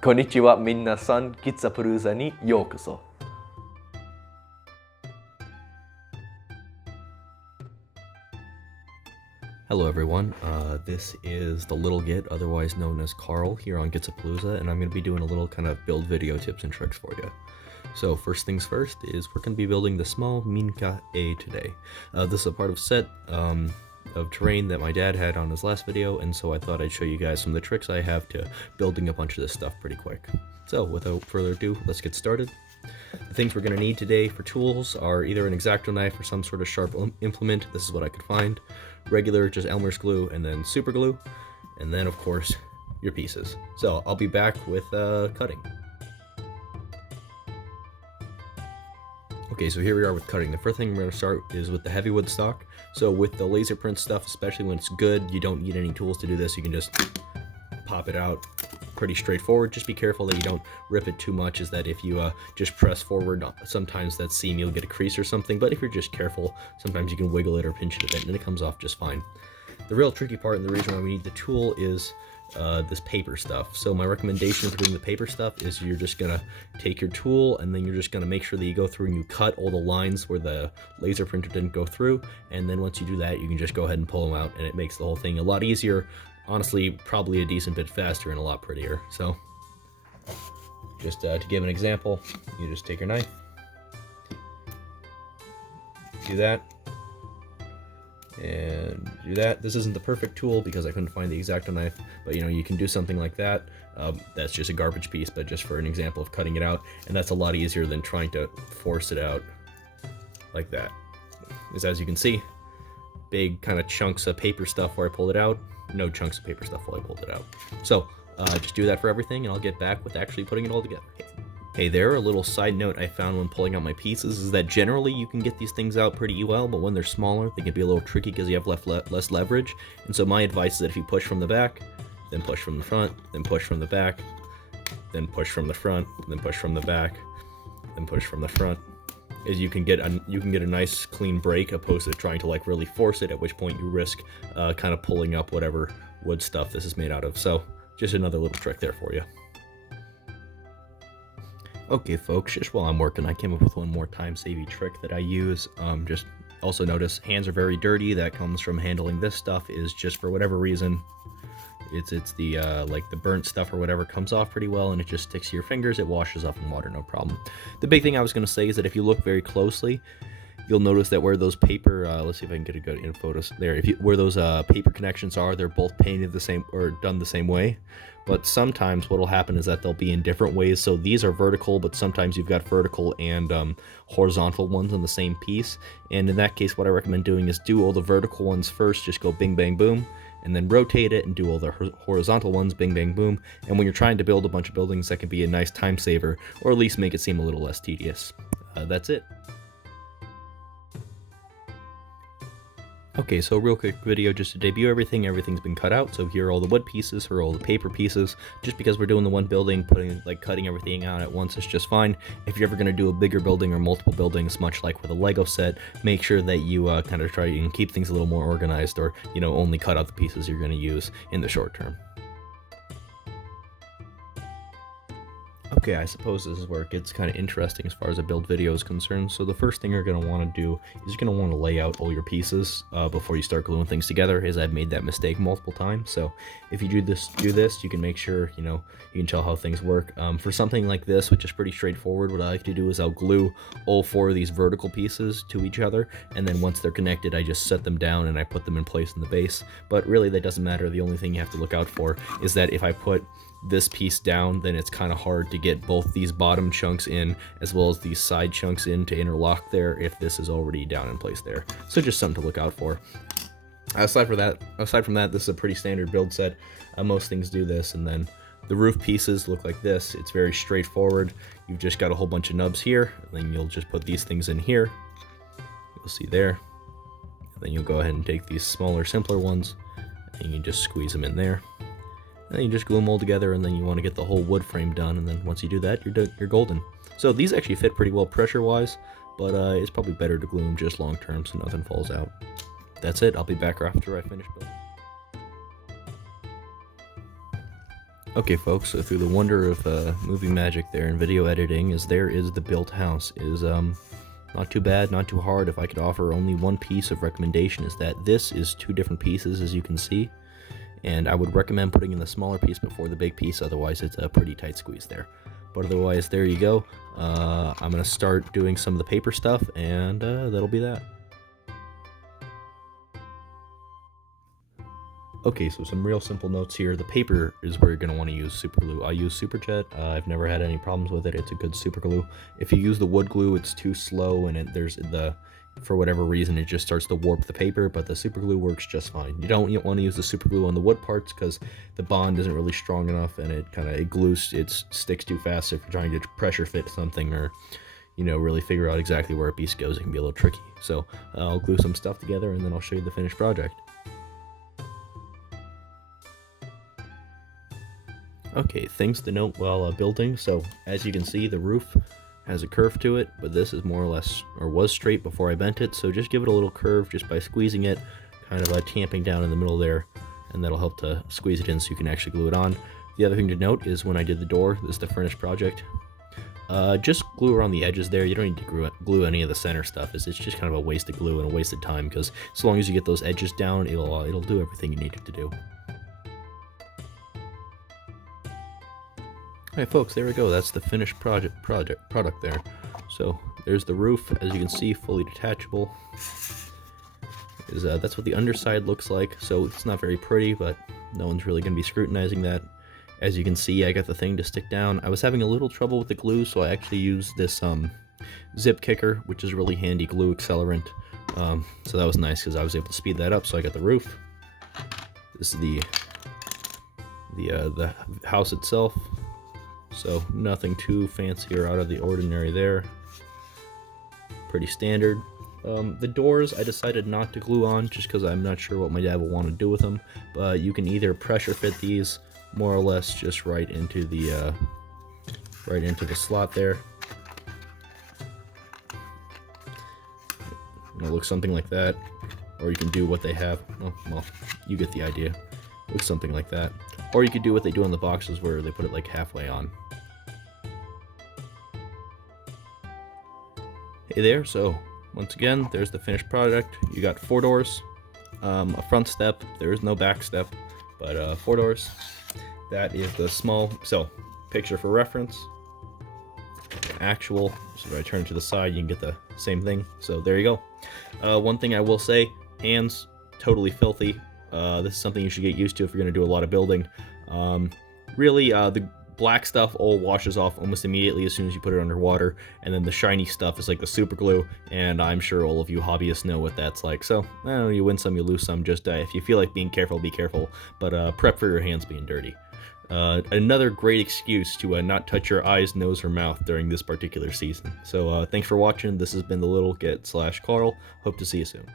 Konnichiwa minasan, Gitsapalooza ni yokoso. Hello everyone, this is the Li'l Git, otherwise known as Carl, here on Gitsapalooza, and I'm going to be doing a little kind of build video tips and tricks for you. So first things first is we're going to be building the small Minka A today. This is a part of set of terrain that my dad had on his last video, and so I thought I'd show you guys some of the tricks I have to building a bunch of this stuff pretty quick. So without further ado, let's get started. The things we're going to need today for tools are either an X-Acto knife or some sort of sharp implement. This is what I could find. Regular, just Elmer's glue, and then super glue, and then of course your pieces. So I'll be back with cutting. Okay, so here we are with cutting. The first thing we're going to start is with the heavy wood stock. So with the laser print stuff, especially when it's good, you don't need any tools to do this. You can just pop it out. Pretty straightforward. Just be careful that you don't rip it too much, is that if you just press forward, sometimes that seam you'll get a crease or something, but if you're just careful, sometimes you can wiggle it or pinch it a bit and it comes off just fine. The real tricky part and the reason why we need the tool is this paper stuff. So my recommendation for doing the paper stuff is you're just gonna take your tool and then you're just gonna make sure that you go through and you cut all the lines where the laser printer didn't go through, and then once you do that, you can just go ahead and pull them out, and it makes the whole thing a lot easier. Honestly, probably a decent bit faster and a lot prettier. So just to give an example, you just take your knife, do that, and do that. This isn't the perfect tool because I couldn't find the X-Acto knife, but you know, you can do something like that. That's just a garbage piece, but just for an example of cutting it out, and that's a lot easier than trying to force it out like that. Because as you can see, big kind of chunks of paper stuff where I pulled it out, no chunks of paper stuff while I pulled it out. So just do that for everything, and I'll get back with actually putting it all together. Hey there, a little side note I found when pulling out my pieces is that generally you can get these things out pretty well, but when they're smaller, they can be a little tricky because you have less leverage. And so my advice is that if you push from the back, then push from the front, then push from the back, then push from the front, then push from the back, then push from the front, is you can get a nice clean break, opposed to trying to like really force it, at which point you risk kind of pulling up whatever wood stuff this is made out of. So just another little trick there for you. Okay folks, just while I'm working, I came up with one more time-saving trick that I use. Just also notice hands are very dirty. That comes from handling this stuff, is just for whatever reason it's the like the burnt stuff or whatever comes off pretty well, and it just sticks to your fingers. It washes off in water, no problem. The big thing I was going to say is that if you look very closely, you'll notice that where those paper let's see if I can get a good in photos there, where those paper connections are, they're both painted the same or done the same way. But sometimes what will happen is that they'll be in different ways. So these are vertical, but sometimes you've got vertical and horizontal ones on the same piece, and in that case what I recommend doing is do all the vertical ones first, just go bing bang boom, and then rotate it and do all the horizontal ones, bing bang boom. And when you're trying to build a bunch of buildings, that can be a nice time saver, or at least make it seem a little less tedious. That's it. Okay, so real quick video just to debut everything. Everything's been cut out, so here are all the wood pieces, here are all the paper pieces. Just because we're doing the one building, cutting everything out at once is just fine. If you're ever going to do a bigger building or multiple buildings, much like with a Lego set, make sure that you kind of try and keep things a little more organized, or you know, only cut out the pieces you're going to use in the short term. Okay, I suppose this is where it gets kind of interesting as far as a build video is concerned. So the first thing you're going to want to do is you're going to want to lay out all your pieces before you start gluing things together, as I've made that mistake multiple times. So if you do this, you can make sure, you know, you can tell how things work. For something like this, which is pretty straightforward, what I like to do is I'll glue all four of these vertical pieces to each other, and then once they're connected, I just set them down and I put them in place in the base. But really, that doesn't matter. The only thing you have to look out for is that if I put this piece down, then it's kind of hard to get both these bottom chunks in as well as these side chunks in to interlock there if this is already down in place there. So just something to look out for. Aside from that, this is a pretty standard build set. Most things do this. And then the roof pieces look like this. It's very straightforward. You've just got a whole bunch of nubs here, and then you'll just put these things in here. You'll see there. And then you'll go ahead and take these smaller, simpler ones, and you just squeeze them in there. And then you just glue them all together, and then you want to get the whole wood frame done, and then once you do that, you're golden. So these actually fit pretty well pressure-wise, but it's probably better to glue them just long-term so nothing falls out. That's it. I'll be back after I finish building. Okay folks, so through the wonder of movie magic there and video editing, there is the built house. Is not too bad, not too hard. If I could offer only one piece of recommendation, is that this is 2 different pieces, as you can see, and I would recommend putting in the smaller piece before the big piece, otherwise it's a pretty tight squeeze there. But otherwise, there you go. I'm going to start doing some of the paper stuff, and that'll be that. Okay, so some real simple notes here. The paper is where you're going to want to use super glue. I use super jet. I've never had any problems with it. It's a good super glue. If you use the wood glue, it's too slow, and for whatever reason, it just starts to warp the paper, but the super glue works just fine. You don't want to use the super glue on the wood parts because the bond isn't really strong enough, and it sticks too fast if you're trying to pressure fit something or, really figure out exactly where a piece goes. It can be a little tricky. So I'll glue some stuff together, and then I'll show you the finished project. Okay, things to note while building. So as you can see, the roof has a curve to it, but this is more or less, or was straight before I bent it, so just give it a little curve just by squeezing it, kind of tamping down in the middle there, and that'll help to squeeze it in so you can actually glue it on. The other thing to note is when I did the door, this is the finished project, just glue around the edges there. You don't need to glue any of the center stuff. It's just kind of a waste of glue and a waste of time, because as long as you get those edges down, it'll do everything you need it to do. Alright folks, there we go. That's the finished product there. So there's the roof, as you can see, fully detachable. That's what the underside looks like. So it's not very pretty, but no one's really going to be scrutinizing that. As you can see, I got the thing to stick down. I was having a little trouble with the glue, so I actually used this zip kicker, which is really handy glue accelerant. So that was nice because I was able to speed that up. So I got the roof. This is the house itself. So nothing too fancy or out of the ordinary there. Pretty standard. The doors I decided not to glue on just because I'm not sure what my dad will want to do with them. But you can either pressure fit these more or less just right into the slot there. It'll look something like that. Or you can do what they have. Oh, well, you get the idea. It looks something like that. Or you could do what they do on the boxes where they put it like halfway on. Hey there, so once again, there's the finished product. You got 4 doors, a front step, there is no back step, but 4 doors. That is the small, so picture for reference, actual, so if I turn it to the side, you can get the same thing. So there you go. One thing I will say, hands, totally filthy. This is something you should get used to if you're going to do a lot of building. Really, the black stuff all washes off almost immediately as soon as you put it underwater, and then the shiny stuff is like the super glue, and I'm sure all of you hobbyists know what that's like. So, I don't know, you win some, you lose some. Just if you feel like being careful, be careful, but prep for your hands being dirty. Another great excuse to not touch your eyes, nose, or mouth during this particular season. So, thanks for watching. This has been the Li'l Git / Carl. Hope to see you soon.